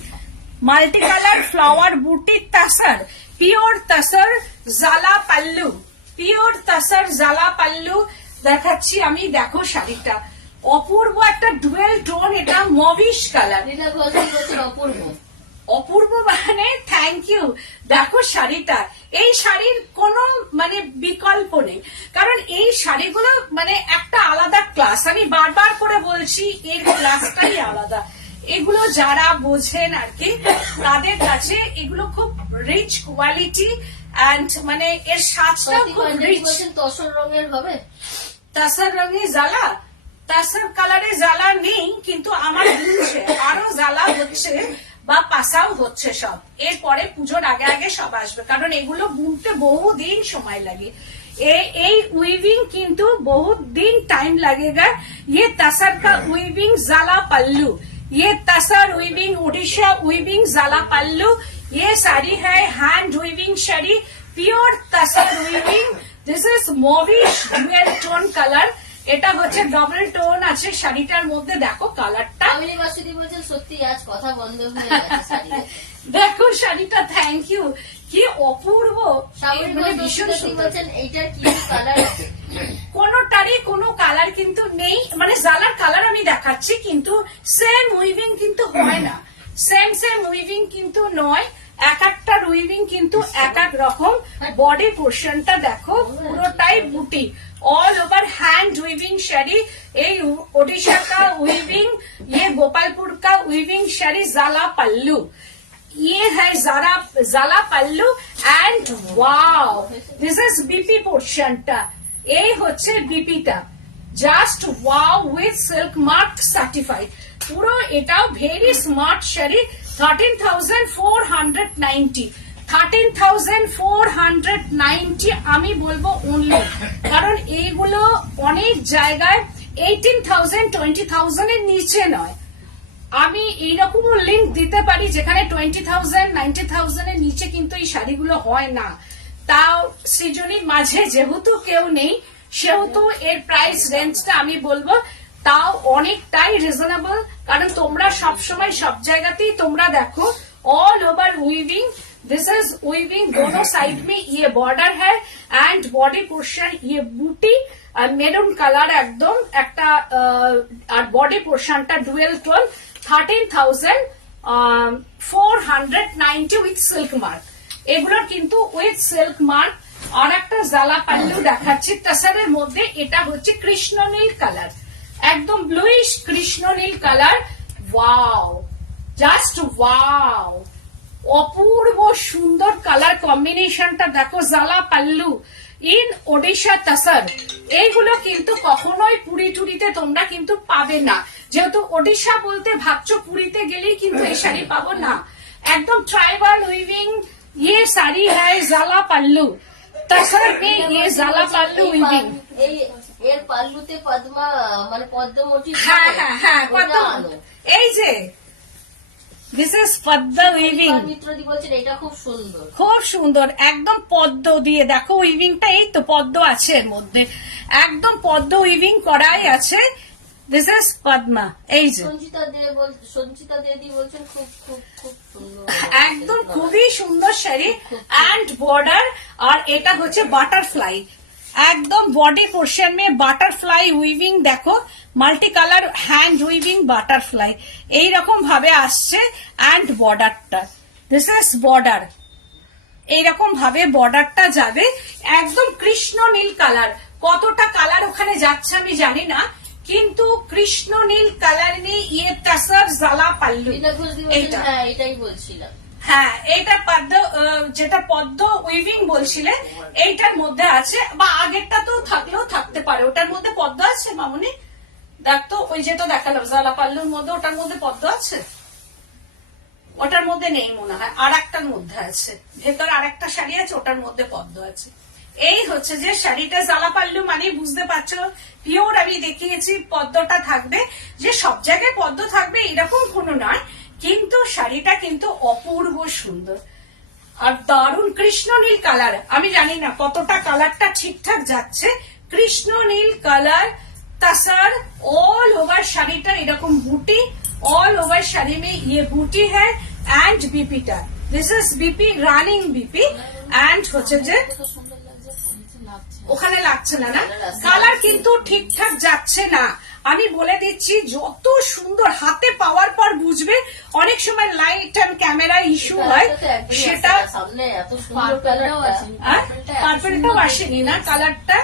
মাল্টি কালার ফ্লাওয়ার বুটি, তাসার পিওর তাসার জালা পাল্লু, পিওর তাসার জালা পাল্লু দেখাচ্ছি আমি। দেখো শাড়িটা অপূর্ব একটা ডুয়েল টোন, এটা মভিশ কালার। রিনা ঘোষাল বলছেন অপূর্ব। অপূর্ব মানে থ্যাংক ইউ। দেখো শাড়িটা, এই শাড়ির কোনো মানে বিকল্প নেই, কারণ এই শাড়িগুলো মানে একটা আলাদা ক্লাস। আমি বারবার করে বলছি এই ক্লাসটাই আলাদা। এগুলো যারা বোঝেন আর কি, তাদের কাছে এগুলো খুব রিচ কোয়ালিটি অ্যান্ড মানে এর সাজটাও খুব রিচ। বলছেন তসর রঙের হবে, তাসার রঙে জ্বালা, তাসার কালারে জ্বালা নেই, কিন্তু আমার বুঝছে আরো জ্বালা হচ্ছে বা পাসাও হচ্ছে সব। এরপরে পুজোর আগে আগে সব আসবে, কারণ এগুলো বুনতে বহুদিন সময় লাগে। এই উইভিং কিন্তু बहुत दिन टाइम लगेगा। ये तसर का वीविंग जाला पल्लू, ये तसर वीविंग उड़ीसा वीविंग जाला पल्लू। ये साड़ी है hand weaving sari, pure tussar weaving. This is mauvish dual tone colour. এটা হচ্ছে ডবল টোন আছে শাড়িটার মধ্যে। দেখো কালারটা। আমিনী বাসুদি বলছেন সত্যি আজ কথা বন্ধ হয়ে গেছে শাড়িতে। দেখো শাড়িটা থ্যাংক ইউ, কি অপূর্ব, সাগরী মানে ভীষণ বসুদি সুন্দর। বলছেন এইটার কি কালার আছে? কোনোটারই কোনো কালার কিন্তু নেই, মানে জালার কালার আমি দেখাচ্ছি, কিন্তু সেম উইভিং কিন্তু হয় না, সেম উইভিং কিন্তু নয়। এক একটা উইভিং কিন্তু এক এক রকম। বডি পোর্শনটা দেখো পুরোটাই বুটি, all over hand weaving sari. Odisha का वीविंग, ये गोपालपुर का वीविंग शाड़ी जाला पल्लू। ये है जाला pallu and wow this is BP पोर्शनটা। এই হচ্ছে বিপিটা, just wow with silk mark certified. পুরো এটাও ভেরি স্মার্ট শাড়ি। 13,490, 13,490 আমি বলবো অনলি, কারণ এইগুলো অনেক জায়গায় 18,000 20,000 এর নিচে নয়। আমি এইরকম লিঙ্ক দিতে পারি যেখানে 20,000 90,000 এর নিচে কিন্তু এই শাড়িগুলো হয় না। তাও সৃজনীর মাঝে যেহেতু কেউ নেই, সেহেতু এর প্রাইস রেঞ্জটা আমি বলবো তাও অনেকটাই রিজনেবল, কারণ তোমরা সবসময় সব জায়গাতেই তোমরা দেখো all over weaving. This is weaving, दोनों साइड में ये बॉर्डर है एंड बॉडी पोर्शन ये बूटी और मेरून कलर एकदम একটা আর বডি পোর্শনটা dual tone. 13,490 with silk mark. এগুলোর কিন্তু উইথ সিল্ক মার্ক। আর একটা জালা পাল্লু দেখাচ্ছি তাসারের মধ্যে। এটা হচ্ছে কৃষ্ণনীল কালার, একদম ব্লুইশ কৃষ্ণনীল কালার। ওয়াও, জাস্ট ওয়াও, অপূর্ব সুন্দর কালার কম্বিনেশনটা দেখো। জালা পাল্লু ইন ওডিশা তাসার। এইগুলো কিন্তু কখনোই পুরী টুরিতে তোমরা কিন্তু পাবে না, যেহেতু ওডিশা বলতে ভাবছো পুরীতে গেলেই কিন্তু এই শাড়ি পাবো না। একদম ট্রাইবাল উইভিং ये साड़ी है জালা পাল্লু তাসার में ये জালা পাল্লু উইভিং। এই এর পাল্লুতে পদ্মা মানে পদ্ম মোটিভ। হ্যাঁ হ্যাঁ হ্যাঁ, পদ্ম। এই যে দিস ইজ পদ্ম উইভিং। মিত্রদি বলছেন এটা খুব সুন্দর, খুব সুন্দর, একদম পদ্ম দিয়ে দেখো উইভিংটা। এই তো পদ্ম আছে এর মধ্যে, একদম পদ্ম উইভিং করাই আছে। This is Padma. এই যে সঞ্চিতা দেদি বলছেন খুব খুব খুব সুন্দর, একদম খুবই সুন্দর শাড়ি এন্ড বর্ডার। আর এটা হচ্ছে বাটারফ্লাই, একদম বডি পোর্শন में বাটারফ্লাই উইভিং। দেখো multi colour hand weaving butterfly এইরকম ভাবে আসছে। এন্ড বর্ডারটা দিস ইজ বর্ডার, এইরকম ভাবে বর্ডারটা যাবে। একদম কৃষ্ণ নীল কালার। কতটা কালার ওখানে যাচ্ছে আমি জানি না, কিন্তু কৃষ্ণ নীল কালার নিয়ে ইয়ে তাসার জালা পাল্লু। এইটা হ্যাঁ এটাই বলছিলাম। হ্যাঁ, এইটা পদ্ম, যেটা পদ্ম উইভিং বলছিলে এইটার মধ্যে আছে, বা আগেরটা তো থাকলেও থাকতে পারে। ওটার মধ্যে পদ্ম আছে মামুনি? দেখতো ওই যেটা দেখালাম জালা পাল্লুর মধ্যে, ওটার মধ্যে পদ্ম আছে? ওটার মধ্যে নেই মনে হয়, আর একটার মধ্যে আছে। ভেতরে আর একটা শাড়ি আছে, ওটার মধ্যে পদ্ম আছে। এই হচ্ছে যে শাড়িটা জালা পাল্লু মানে বুঝতে পারছো পিওর। আমি দেখিয়েছি পদ্মটা থাকবে, যে সব জায়গায় পদ্ম থাকবে এরকম কোনো নয়, কিন্তু শাড়িটা কিন্তু অপূর্ব সুন্দর আর দারুণ কৃষ্ণ নীল কালার। আমি জানি না কতটা কালারটা ঠিকঠাক যাচ্ছে। কৃষ্ণ নীল কালার তাসার ऑल ओवर শাড়িটা এরকম বুটি, ऑल ओवर শাড়ি में ये बूटी है एंड बीपीটা। This is BP, running BP. And হচ্ছে যে ওখানে লাগছে না, না লাগছে। কালার কিন্তু ঠিকঠাক যাচ্ছে না। আমি বলে দিচ্ছি, যত সুন্দর হাতে পাওয়ার পর বুঝবে। অনেক সময় লাইট এন্ড ক্যামেরা ইস্যু হয়, সেটা সামনে এত সুন্দর কালারটা পারফেক্টটাও আসেনি না কালারটা,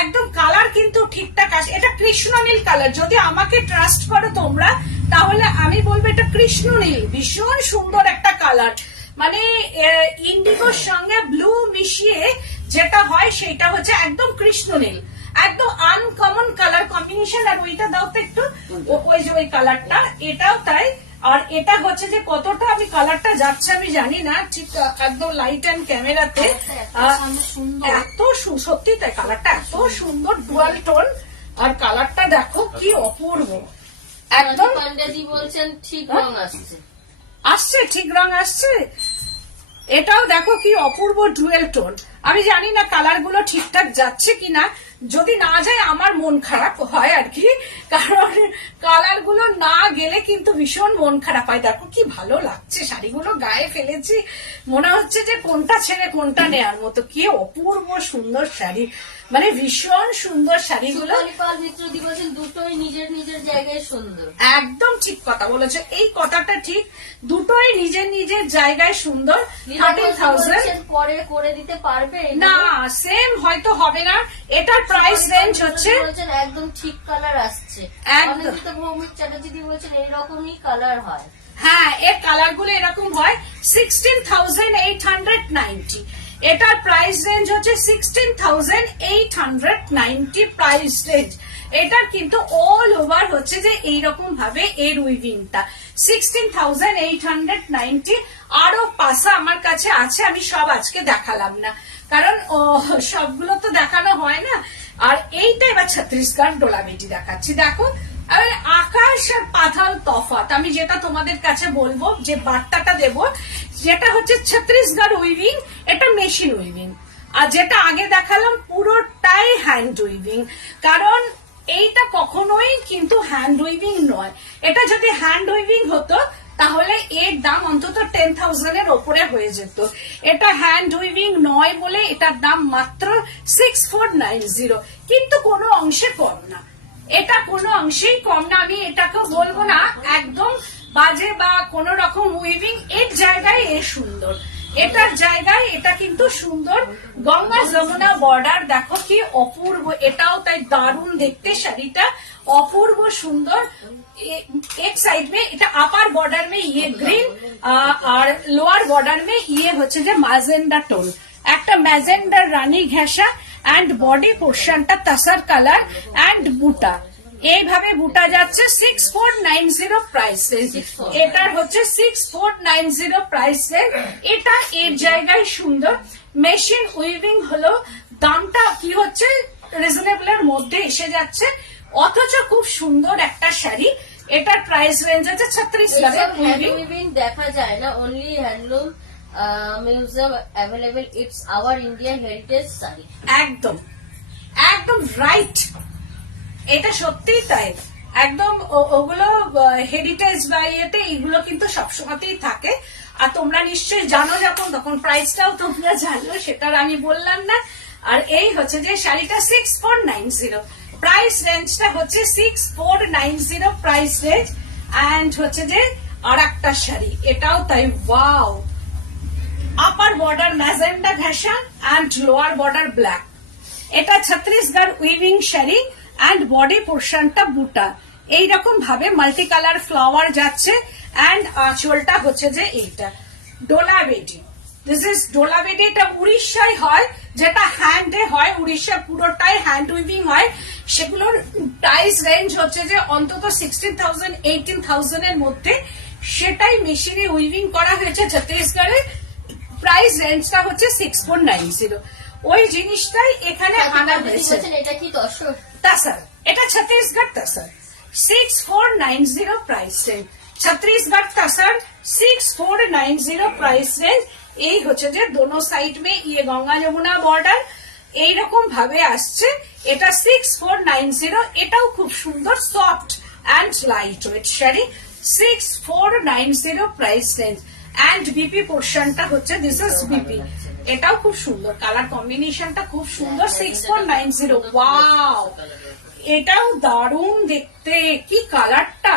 একদম কালার কিন্তু ঠিকঠাক আসে। এটা কৃষ্ণ নীল কালার। যদি আমাকে ট্রাস্ট করো তোমরা, তাহলে আমি বলবো এটা কৃষ্ণ নীল, ভীষণ সুন্দর একটা কালার। মানে ইন্ডিগোর সঙ্গে ব্লু মিশিয়ে যেটা হয় সেটা হচ্ছে একদম কৃষ্ণ নীল, একদম আনকমন কালার কম্বিনেশন। আর ওইটা দাও তো একটু, ওই যে ওই কালারটা, এটাও তাই। আর এটা হচ্ছে যে কতটা আমি কালারটা যাচ্ছে আমি জানি না, ঠিক একদম লাইট অ্যান্ড ক্যামেরাতে এত সত্যি তাই কালারটা এত সুন্দর, ডুয়াল টোন। আর কালারটা দেখো কি অপূর্ব, একদম পান্ডাজি বলছেন ঠিক রং আসছে। আসছে, ঠিক রং আসছে। এটাও দেখো কি অপূর্ব ডুয়েল টোন। আমি জানি না কালার গুলো ঠিকঠাক যাচ্ছে কিনা, যদি না যায় আমার মন খারাপ হয় আর কি, কারণ কালার গুলো না গেলে কিন্তু ভীষণ মন খারাপ হয়। দেখো কি ভালো লাগছে, শাড়িগুলো গায়ে ফেলেছি, মনে হচ্ছে যে কোনটা ছেড়ে কোনটা নেয়ার মতো। কি অপূর্ব সুন্দর শাড়ি, মানে ভীষণ সুন্দর শাড়িগুলো। সুপারিপাল মিত্রদি বলছেন দুটোই নিজের নিজের জায়গায় সুন্দর। একদম ঠিক কথা বলেছে, এই কথাটা ঠিক, দুটোই নিজের নিজের জায়গায় সুন্দর। 13,000 পরে করে দিতে পারবে না, সেম হয়তো হবে না। এটার প্রাইস রেঞ্জ হচ্ছে বলছেন একদম ঠিক কালার আসছে। একদম। অনিন্দিতা ভৌমিক চ্যাটার্জি বলছেন এইরকমই কালার হয়। হ্যাঁ, এর কালার গুলো এরকম হয়। 16,890 এটার প্রাইস রেঞ্জ হচ্ছে 16,890 প্রাইস রেঞ্জ। এটার কিন্তু অল ওভার হচ্ছে যে এইরকম ভাবে এর উইভিংটা 16,890। আরো পাশা আমার কাছে আছে, আমি সব আজকে দেখালাম না, কারণ সবগুলো তো দেখানো হয় না। আর এইটা এবার ছত্রিশগড় ডোলাবেটি দেখাচ্ছি। দেখো আকাশ আর পাতাল তফাৎ। আমি যেটা তোমাদের কাছে বলবো, যে বার্তাটা দেব, যেটা হচ্ছে ছত্রিশগড় উইভিং, এটা মেশিন উইভিং। আর যেটা আগে দেখালাম পুরোটাই হ্যান্ড উইভিং। কারণ এইটা কখনোই কিন্তু হ্যান্ড উইভিং নয়। এটা যদি হ্যান্ড উইভিং হতো তাহলে এর দাম অন্তত 10,000 এর ওপরে হয়ে যেত। এটা হ্যান্ড উইভিং নয় বলে এটার দাম মাত্র 6490, কিন্তু কোনো অংশে কম না। এটা কোনো অংশেই কম না। আমি এটাকে বলবো না একদম বাজে বা কোন রকম উইভিং, এর জায়গায় এ সুন্দর, এটার জায়গায় এটা কিন্তু সুন্দর। গঙ্গা যমুনা বর্ডার দেখো কি অপূর্ব, এটাও তাই দারুণ দেখতে শাড়িটা, অपूर्व सुंदर। एक साइड में এটা আপার বর্ডার में ये গ্রিন আর লোয়ার বর্ডার में ये হচ্ছে যে ম্যাজেন্ডা টোন, একটা ম্যাজেন্ডা রানী ঘেঁষা এন্ড বডি পোর্শনটা তাসার কালার এন্ড বুটা, এইভাবে বুটা যাচ্ছে। 6490 প্রাইস রেঞ্জ, এটার হচ্ছে 6490 প্রাইস রেঞ্জ। এটা এর জায়গায় সুন্দর মেশিন উইভিং হলো, দামটা কি হচ্ছে রিজনেবলের মধ্যে এসে যাচ্ছে, অথচ খুব সুন্দর একটা শাড়ি। এটার প্রাইস রেঞ্জ আছে 36,000। উইভিং দেখা যায় না, only handloom museum available, it's hour Indian heritage sari. একদম একদম রাইট, এটা সত্যিই তাই। একদম ওগুলো হেরিটেজ বা ইয়েতে এগুলো কিন্তু সবসময়তেই থাকে। আর তোমরা নিশ্চয়ই জানো যখন, তখন প্রাইসটাও তোমরা জানো, সেটার আমি বললাম না। আর এই হচ্ছে যে শাড়িটা 6490 প্রাইস রেঞ্জটা হচ্ছে 6490 প্রাইস রেঞ্জ। এন্ড হচ্ছে যে আর একটা শাড়ি, এটাও তাই, ওয়াও, আপার বর্ডার ম্যাজেন্ডা ঘেঁষা এন্ড লোয়ার বর্ডার ব্ল্যাক। এটা Chhattisgarh weaving sari and body পোর্শনটা বুটা, এইরকম ভাবে মাল্টি কালার ফ্লাওয়ার যাচ্ছে। এন্ড আঁচলটা হচ্ছে যে এইটা ডোলাবেটি, দিস ইজ ডোলাবেটি। এটা উড়িষ্যায় হয়, যেটা হ্যান্ডে হয়, উড়িষ্যা পুরোটাই হ্যান্ড উইভিং হয়। সেগুলোর প্রাইস রেঞ্জ হচ্ছে যে অন্তত 16,000 18,000 এর মধ্যে, সেটাই মেশিনে উইভিং করা হয়েছে ছত্তিশগড়ে। প্রাইস রেঞ্জটা হচ্ছে 6490, ওই জিনিসটাই এখানে আনা হয়েছে। এটা কি তসর? তাসার, এটা Chhattisgarh তাসার 6490 price range. Chhattisgarh তাসার 6490 price range. এই হচ্ছে যে দোনো সাইড মে ইয়ে গঙ্গা যমুনা বর্ডার এইরকম ভাবে আসছে। এটা 6490, এটাও খুব সুন্দর সফট এন্ড লাইট ওয়েট শাড়ি, 6490 প্রাইস রেঞ্জ। এন্ড বিপি পোর্শনটা হচ্ছে দিস ইজ বিপি, এটাও খুব সুন্দর, কালার কম্বিনেশনটা খুব সুন্দর। 6490, ওয়াও, এটাও দারুণ দেখতে, কি কালারটা,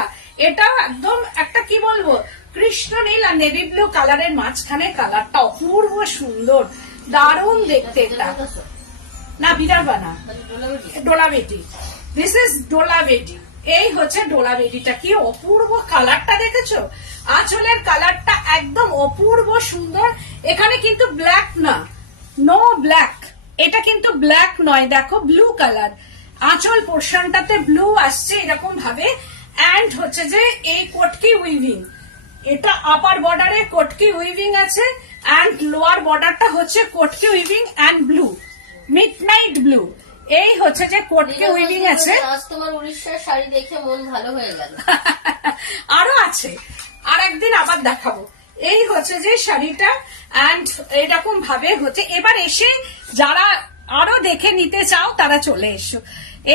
এটাও একদম একটা কি বলবো কৃষ্ণ নীল আর নেভি ব্লু কালারের মাঝখানে কালারটা অপূর্ব সুন্দর, দারুণ দেখতে। এটা না বিরারবা না, ডোলা বেটি, দিস ইজ ডোলা বেটি। এই হচ্ছে ডোলা বেটিটা, কি অপূর্ব কালারটা দেখেছো, আঁচলের কালারটা একদম অপূর্ব সুন্দর। এখানে কিন্তু ব্ল্যাক না, নো ব্ল্যাক, এটা কিন্তু ব্ল্যাক নয়, দেখো ব্লু কালার, আঁচল পোর্শনটাতে ব্লু আসছে এরকম ভাবে। এন্ড হচ্ছে যে এই কটকি উইভিং, এটা আপার বর্ডারে কটকি উইভিং আছে, এন্ড লোয়ার বর্ডারটা হচ্ছে Katki weaving and blue, midnight blue. এই হচ্ছে যে কটকি উইভিং আছে। আজ তোমার উড়িষ্যার শাড়ি দেখে মন ভালো হয়ে গেল। আরো আছে, আর একদিন আবার দেখাবো। এই হচ্ছে যে শাড়িটা, এন্ড এরকম ভাবে হচ্ছে। এবার এসে যারা আরো দেখে নিতে চাও তারা চলে এসো।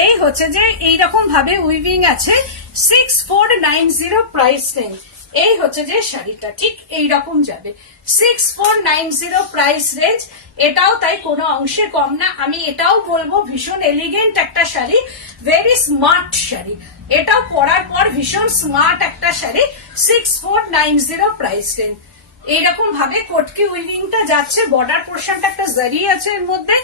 এই হচ্ছে যে এইরকম ভাবে উইভিং আছে, 6490 প্রাইস রেঞ্জ। এই হচ্ছে যে শাড়িটা ঠিক এইরকম যাবে, 6490 প্রাইস রেঞ্জ। এটাও তাই কোনো অংশে কম না। আমি এটাও বলবো ভীষণ এলিগেন্ট একটা শাড়ি, ভেরি স্মার্ট শাড়ি, এটাও পরার পর ভীষণ স্মার্ট একটা শাড়ি, 6490 প্রাইস রেঞ্জ। এইরকম ভাবে কটকি উইভিংটা যাচ্ছে, বর্ডার পোর্শনটা একটা জারি আছে এর মধ্যে,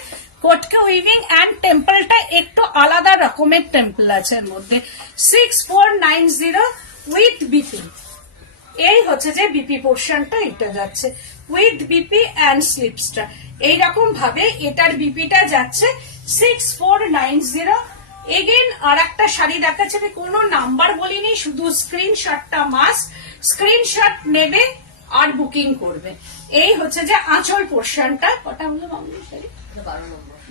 কটকি উইভিং এন্ড টেম্পলটা একটু আলাদা রকমের টেম্পল আছে এর মধ্যে, 6490 উইথ বিপি। এই হচ্ছে যে বিপি পোর্শনটা এটা যাচ্ছে উইথ বিপি এন্ড স্লিপসটা, এইরকম ভাবে এটার বিপিটা যাচ্ছে 6490। এগেন আর একটা শাড়ি দেখাচ্ছে, আমি কোনো নাম্বার বলিনি, শুধু স্ক্রিনশটটা মাস্ট, স্ক্রিনশট নেবে আর বুকিং করবে। এই হচ্ছে যে আঁচল পোর্শনটা, কটা হলো মামনি শাড়ি?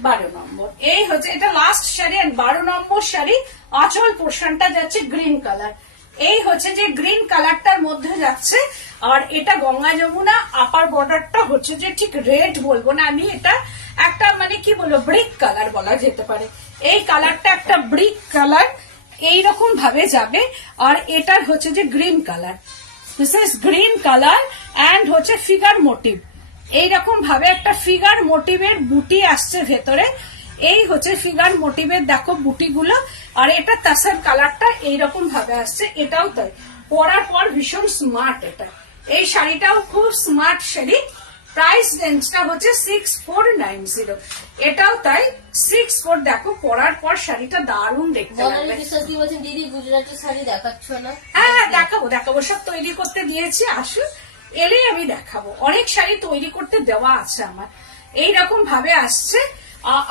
12 নম্বর। এই হচ্ছে এটা লাস্ট শাড়ি, 12 নম্বর শাড়ি। আঁচল পোর্শনটা যাচ্ছে গ্রিন কালার, এই হচ্ছে যে গ্রিন কালারটার মধ্যে যাচ্ছে। আর এটা গঙ্গা যমুনা, আপার বর্ডারটা হচ্ছে যে ঠিক রেড বলবো না আমি, এটা একটা মানে কি বলবো ব্রিক কালার বলা যেতে পারে। এই কালারটা একটা ব্রিক কালার, এইরকম ভাবে যাবে। আর এটার হচ্ছে যে green colour, this is green colour and হচ্ছে ফিগার মোটিভ, এইরকম ভাবে একটা ফিগার মোটিভের বুটি আসছে ভেতরে। এই হচ্ছে ফিগার মোটিভের দেখো বুটিগুলো। আর এটা তাসার কালারটা এইরকম ভাবে আসছে, এটাও তাই পরার পর ভীষণ স্মার্ট। এটা এই শাড়িটাও খুব স্মার্ট শাড়ি, প্রাইস রেঞ্জটা হচ্ছে 6490। এটাও তাই 64, দেখো পরার পর শাড়িটা দারুণ দেখতে লাগবে। দিদি গুজরাটি শাড়ি দেখাচ্ছ না? হ্যাঁ দেখাবো দেখাবো, সব তৈরি করতে দিয়েছি, আসুন এলেই আমি দেখাবো। অনেক শাড়ি তৈরি করতে দেওয়া আছে আমার, এইরকম ভাবে আসছে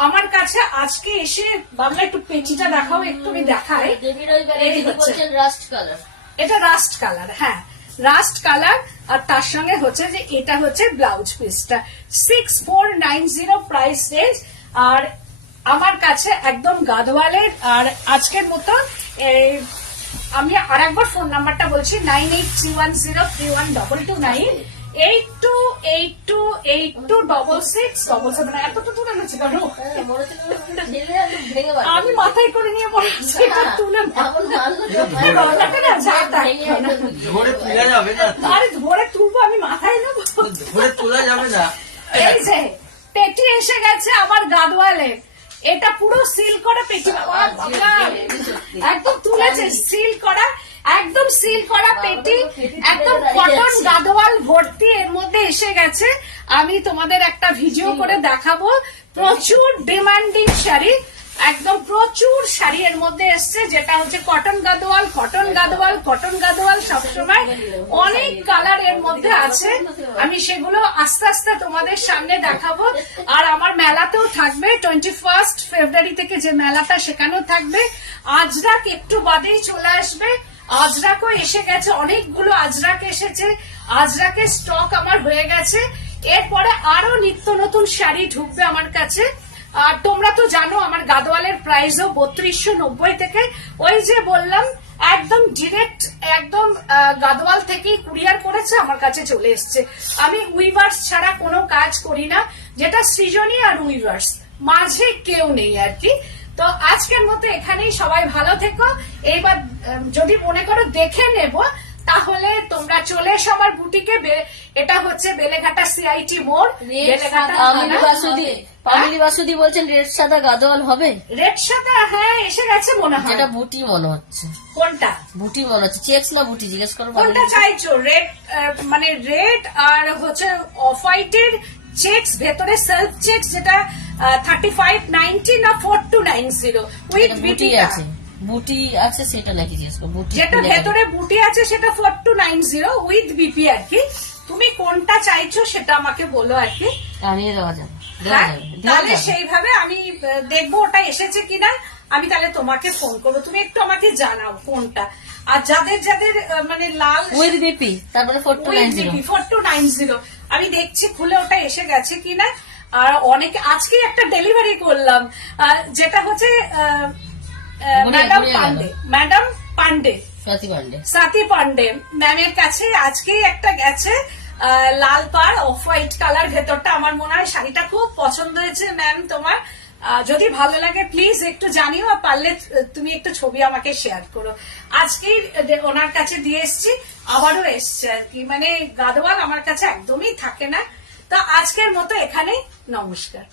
আমার কাছে আজকে এসে। বাংলা একটু পেটিটা দেখাও, একটু আমি দেখাই। রাস্ট কালার, এটা রাস্ট কালার, হ্যাঁ রাস্ট কালার। আর তার সঙ্গে হচ্ছে যে এটা হচ্ছে ব্লাউজ পিসটা, 6490 প্রাইস রেঞ্জ। আর আমার কাছে একদম গাদওয়ালের। আর আজকের মতো আমি আর একবার ফোন নাম্বারটা বলছি, 9831031229, 8282826677। এতটা তুলে নিচ্ছি কেন? আমি মাথায় করে নিয়ে মনে হচ্ছে তুলে ধরে তোলা যাবে না, আরে ধরে তুলবো, আমি মাথায় নেবো, ধরে তোলা যাবে না। এই যে পেটি এসে গেছে আমার গাদওয়ালের, এটা পুরো সিল করা পেটি, একদম তুলেছে সিল করা, একদম সিল করা পেটি, একদম কটন গাদওয়াল ভর্তি এর মধ্যে এসে গেছে। আমি তোমাদের একটা ভিডিও করে দেখাবো। প্রচুর ডিমান্ডিং শাড়ি, একদম প্রচুর শাড়ি এর মধ্যে এসছে, যেটা হচ্ছে cotton Gadwal, cotton Gadwal, cotton Gadwal. সবসময় অনেক কালার এর মধ্যে আছে, আমি সেগুলো আস্তে আস্তে তোমাদের সামনে দেখাবো। আর আমার মেলাতেও থাকবে 21 ফেব্রুয়ারি থেকে, যে মেলাটা সেখানেও থাকবে। আজরাক একটু বাদেই চলে আসবে, আজরাকও এসে গেছে, অনেকগুলো আজরাক এসেছে, আজরাকের স্টক আমার হয়ে গেছে। এরপরে আরো নিত্য নতুন শাড়ি ঢুকবে আমার কাছে। আর তোমরা তো জানো আমার গাদওয়ালের প্রাইসও 3290 থেকে, ওই যে বললাম একদম ডিরেক্ট একদম গাদওয়াল থেকেই কুরিয়ার করেছে আমার কাছে চলে এসছে। আমি উইভার্স ছাড়া কোনো কাজ করি না, যেটা সৃজনী আর উইভার্স মাঝে কেউ নেই আর কি। তো আজকের মতো এখানেই, সবাই ভালো থেকো। এইবার যদি মনে করো দেখে নেব, তাহলে তোমরা চলে এসো আমার বুটিকে। এটা হচ্ছে বেলেঘাটা সিআইটি মোড়, বেলেঘাটা পামিলি বাসুদি বলছেন রেড সাদা গাদোয়াল হবে, রেড সাদা। হ্যাঁ এসে গেছে মনে হয়। যেটা বুটি মনে হচ্ছে। কোনটা বুটি মনে হচ্ছে, চেক্স না বুটি জিজ্ঞেস করো। কোনটা চাইছো? রেড মানে রেড আর হচ্ছে অফ হোয়াইটের চেক্স, ভেতরে সেলফ চেক্স, যেটা 3590 না 4290 উইথ বুটি বিটি আছে, বুটি আছে সেটা নাকি জিজ্ঞেস করো। বুটি যেটা ভেতরে বুটি আছে সেটা 4290 উইথ বিপি আর কি। তুমি কোনটা চাইছো সেটা আমাকে বলো আর কি। আনিয়ে দেওয়া যাবে, দেওয়া হ্যাঁ, যাবে, দেওয়া তাহলে যাবে। সেইভাবে আমি দেখবো ওটা এসেছে কিনা। আমি তাহলে তোমাকে ফোন করবো, তুমি একটু আমাকে জানাও কোনটা। আর যাদের যাদের মানে লাল উইথ বিপি তারপরে 4290। 4290 আমি দেখছি খুলে ওটা এসে গেছে কিনা। আর অনেকে আজকে একটা ডেলিভারি করলাম, যেটা হচ্ছে ম্যাডাম পান্ডে, ম্যাডাম পান্ডে, স্বাতি পান্ডে। সাথী পান্ডে ম্যামের কাছে আজকেই একটা গেছে, লাল পাড় অফ হোয়াইট কালার, ভেতরটা আমার মনে হয় শাড়িটা খুব পছন্দ হয়েছে ম্যাম তোমার। যদি ভালো লাগে প্লিজ একটু জানিও, আর পারলে তুমি একটু ছবি আমাকে শেয়ার করো। আজকেই ওনার কাছে দিয়ে এসছি, আবারও এসছে আর কি। মানে গাদোয়াল আমার কাছে একদমই থাকে না। তো আজকের মতো এখানেই, নমস্কার।